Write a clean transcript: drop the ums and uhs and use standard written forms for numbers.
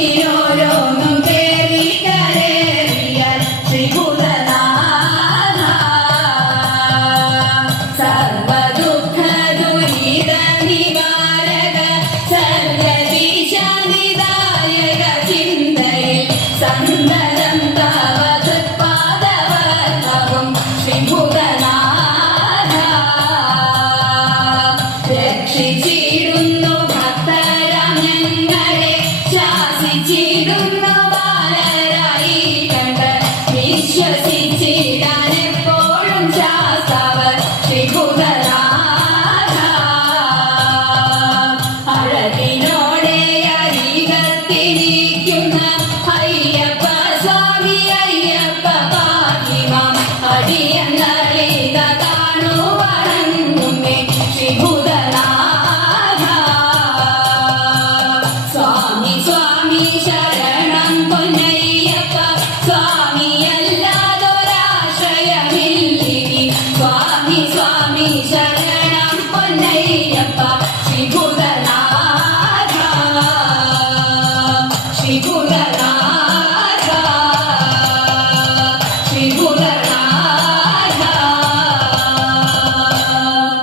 ഇങ്ങോരോന്നും കേറി കരേറിയ ശ്രീഭൂതനാഥ സർവദുഃഖ ദുരിത നിവാരക സർവദീശാനിദായക ചിന്തയിൽ സന്തതം തവ തൃപ്പാദവത്വം ശ്രീഭൂതനാഥ രക്ഷിച്ചിടുന്നു ഭക്തരാം ഞങ്ങളെ ശാസിച്ചിടുന്നു ബാലരായി കണ്ട് വിശ്വസിച്ചിടാൻ എപ്പോഴും ശാസ്താവ് ശ്രീഭൂതനാഥ അഴകിനോടെ അരികത്തിരിക്കുന്ന